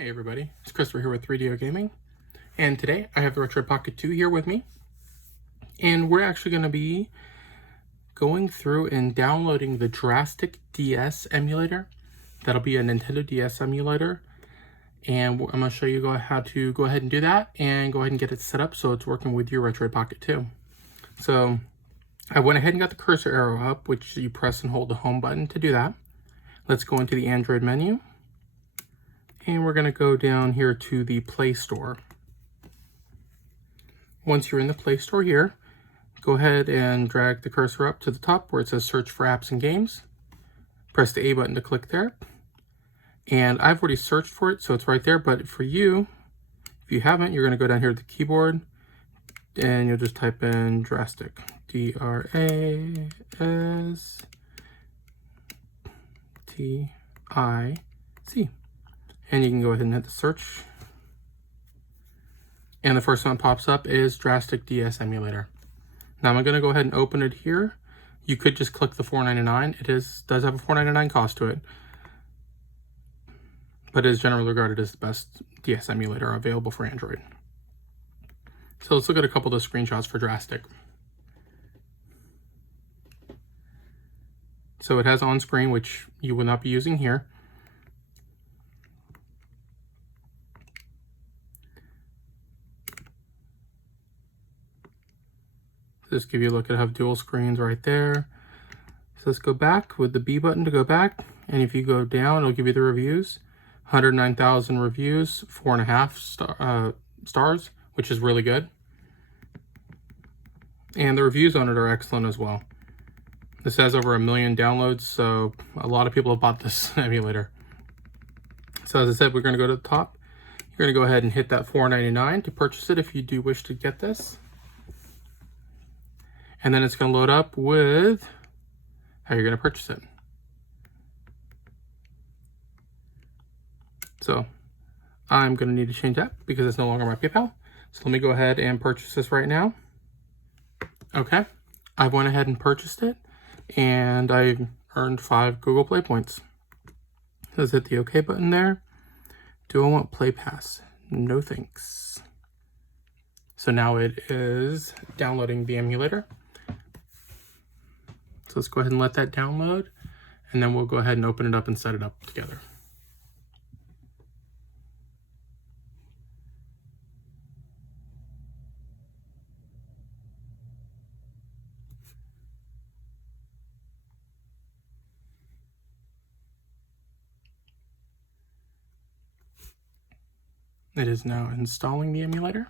Hey everybody, it's Christopher here with 3DO Gaming, and today I have the Retroid Pocket 2 here with me, and we're actually going to be going through and downloading the Drastic DS emulator. That'll be a Nintendo DS emulator, and I'm going to show you how to go ahead and do that, and go ahead and get it set up so it's working with your Retroid Pocket 2. So I went ahead and got the cursor arrow up, which you press and hold the home button to do that. Let's go into the Android menu. And we're going to go down here to the Play Store. Once you're in the Play Store here, go ahead and drag the cursor up to the top where it says Search for Apps and Games. Press the A button to click there. And I've already searched for it, so it's right there. But for you, if you haven't, you're going to go down here to the keyboard, and you'll just type in Drastic. D-R-A-S-T-I-C. And you can go ahead and hit the search. And the first one that pops up is Drastic DS Emulator. Now I'm going to go ahead and open it here. You could just click the $4.99. It does have a $4.99 cost to it, but it is generally regarded as the best DS emulator available for Android. So let's look at a couple of the screenshots for Drastic. So it has on screen, which you will not be using here. Just give you a look at have dual screens right there. So let's go back with the B button to go back. And if you go down, it'll give you the reviews. 109,000 reviews, 4.5 stars, which is really good. And the reviews on it are excellent as well. This has over 1 million downloads, so a lot of people have bought this emulator. So as I said, we're going to go to the top. You're going to go ahead and hit that $4.99 to purchase it if you do wish to get this. And then it's going to load up with how you're going to purchase it. So I'm going to need to change that because it's no longer my PayPal. So let me go ahead and purchase this right now. Okay, I went ahead and purchased it, and I earned 5 Google Play points. Let's hit the OK button there. Do I want Play Pass? No thanks. So now it is downloading the emulator. So let's go ahead and let that download, and then we'll go ahead and open it up and set it up together. It is now installing the emulator.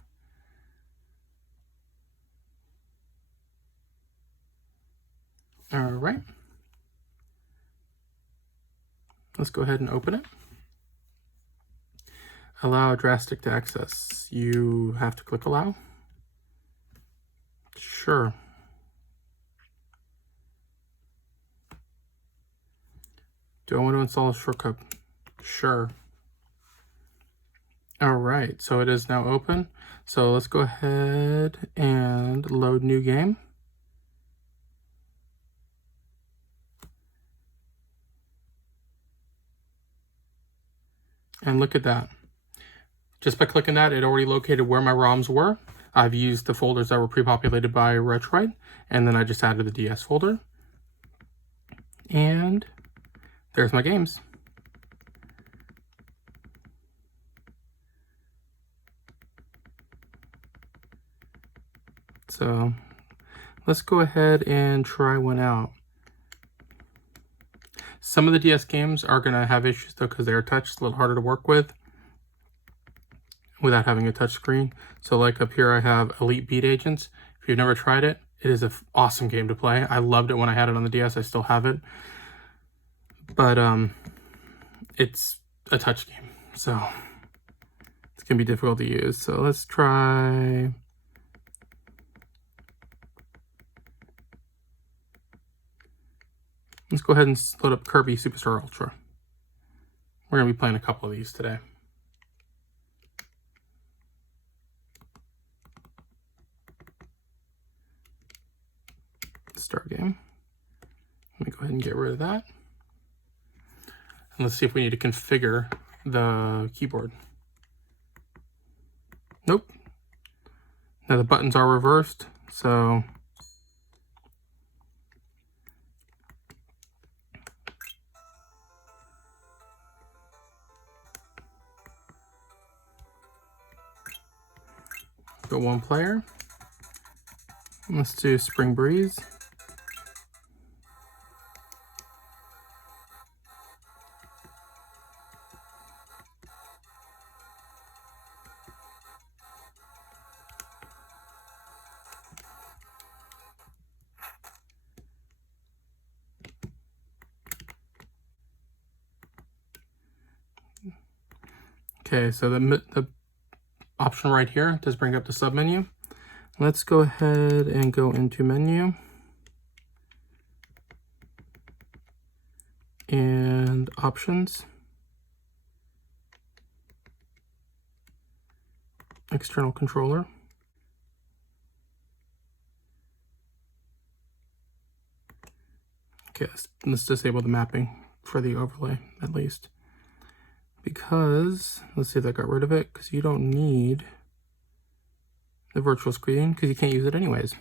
All right. Let's go ahead and open it. Allow Drastic to access. You have to click allow. Sure. Do I want to install a shortcut? Sure. All right, so it is now open. So let's go ahead and load new game. And look at that. Just by clicking that, it already located where my ROMs were. I've used the folders that were pre-populated by Retroid, and then I just added the DS folder. And there's my games. So let's go ahead and try one out. Some of the DS games are going to have issues though because they're touch, it's a little harder to work with without having a touch screen. So like up here I have Elite Beat Agents. If you've never tried it, it is an awesome game to play. I loved it when I had it on the DS. I still have it. But it's a touch game, so it's going to be difficult to use. So let's try... Let's go ahead and load up Kirby Superstar Ultra. We're going to be playing a couple of these today. Start game. Let me go ahead and get rid of that. And let's see if we need to configure the keyboard. Nope. Now the buttons are reversed, so go one player. Let's do Spring Breeze. Okay, so the option right here does bring up the sub menu. Let's go ahead and go into menu and options, external controller. Okay, let's disable the mapping for the overlay at least, because let's see if that got rid of it, because you don't need the virtual screen because you can't use it anyways.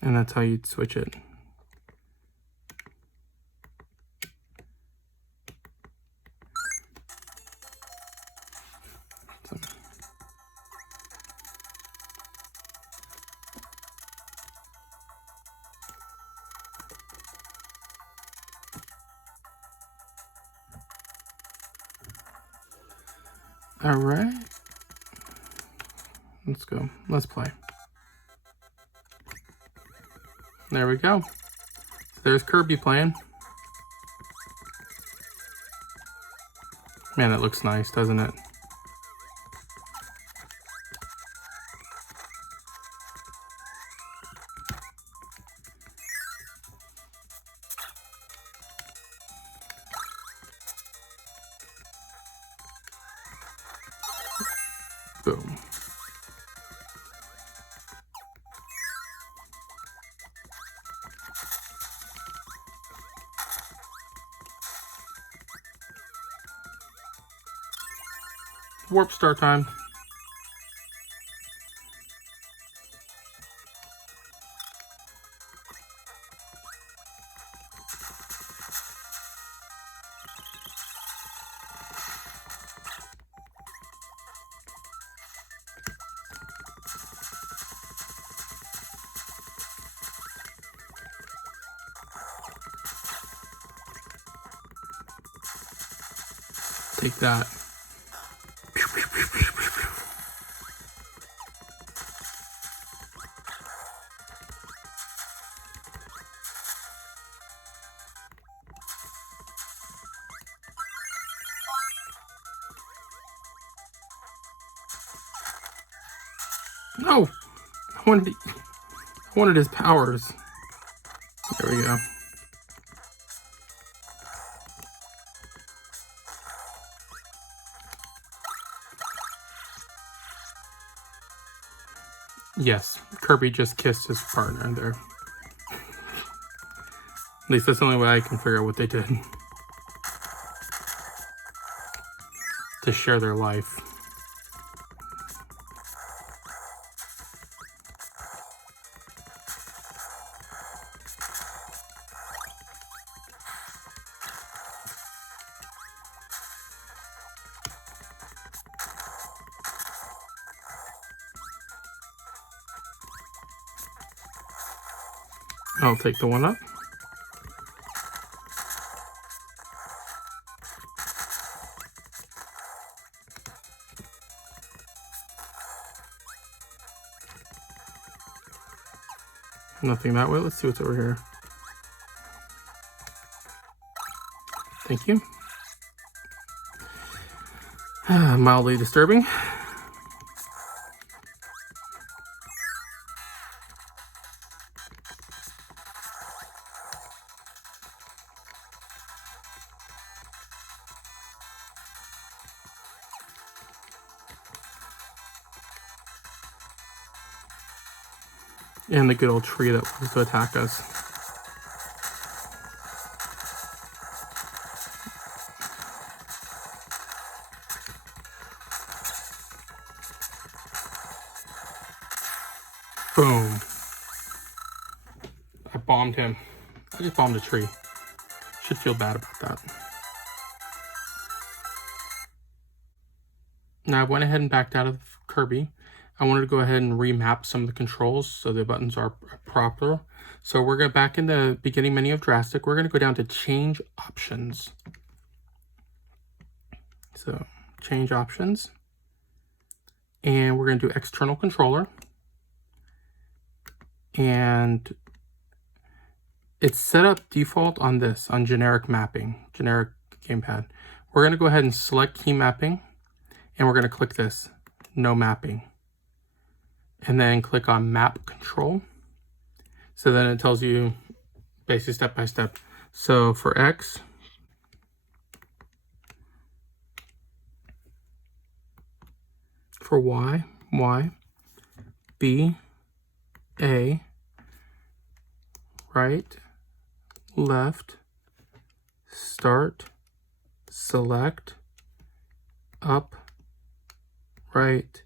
And that's how you'd switch it. All right, let's go. Let's play. There we go. There's Kirby playing. Man, that looks nice, doesn't it? Boom. Warp start time. Take that. No! I wanted his powers. There we go. Yes, Kirby just kissed his partner there. At least that's the only way I can figure out what they did. To share their life. I'll take the one up. Nothing that way. Let's see what's over here. Thank you. Mildly disturbing. And the good old tree that wants to attack us. Boom. I bombed him. I just bombed a tree. Should feel bad about that. Now I went ahead and backed out of Kirby. I wanted to go ahead and remap some of the controls so the buttons are proper. So we're going to back in the beginning menu of Drastic. We're going to go down to change options. So change options. And we're going to do external controller. And it's set up default on this, on generic mapping, generic gamepad. We're going to go ahead and select key mapping. And we're going to click this, no mapping. And then click on map control. So then it tells you basically step by step. So for X, for Y, B, A, right, left, start, select, up, right,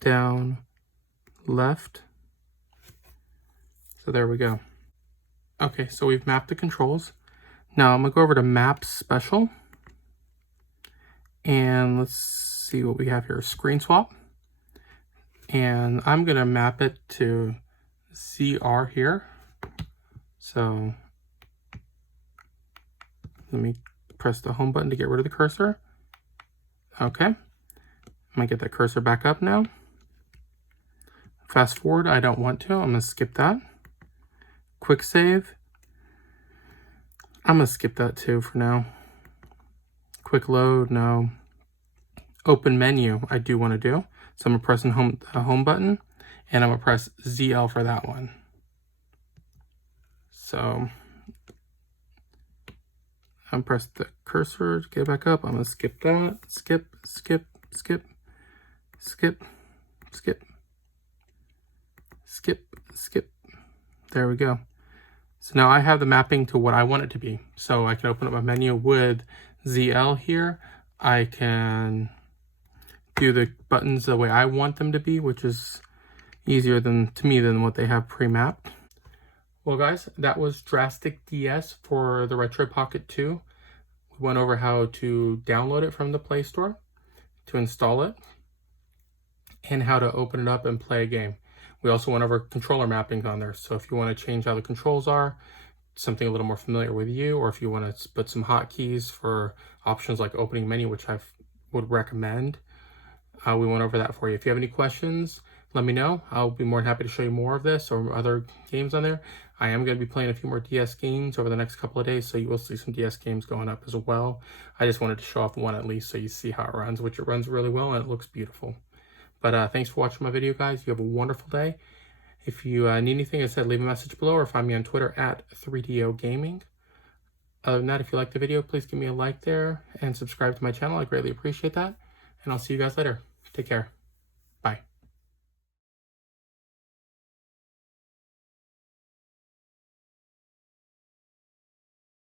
down, left. So there we go. Okay, so we've mapped the controls. Now I'm gonna go over to map special. And let's see what we have here, screen swap. And I'm gonna map it to ZR here. So let me press the home button to get rid of the cursor. Okay, I'm gonna get that cursor back up now. Fast forward, I don't want to, I'm gonna skip that. Quick save, I'm gonna skip that too for now. Quick load, no. Open menu, I do want to do. So I'm gonna press the home button, and I'm gonna press ZL for that one. So I'm press the cursor to get back up. I'm gonna skip that. Skip, skip, skip, skip, skip, skip, skip. There we go. So now I have the mapping to what I want it to be. So I can open up my menu with ZL here. I can do the buttons the way I want them to be, which is easier to me than what they have pre-mapped. Well guys, that was Drastic DS for the Retroid Pocket 2. We went over how to download it from the Play Store, to install it, and how to open it up and play a game. We also went over controller mappings on there. So if you want to change how the controls are, something a little more familiar with you, or if you want to put some hotkeys for options like opening menu, which I would recommend, we went over that for you. If you have any questions, let me know. I'll be more than happy to show you more of this or other games on there. I am going to be playing a few more DS games over the next couple of days, so you will see some DS games going up as well. I just wanted to show off one at least so you see how it runs, which it runs really well and it looks beautiful. But thanks for watching my video, guys. You have a wonderful day. If you need anything, as I said, leave a message below or find me on Twitter at 3DO Gaming. Other than that, if you liked the video, please give me a like there and subscribe to my channel. I greatly appreciate that. And I'll see you guys later. Take care.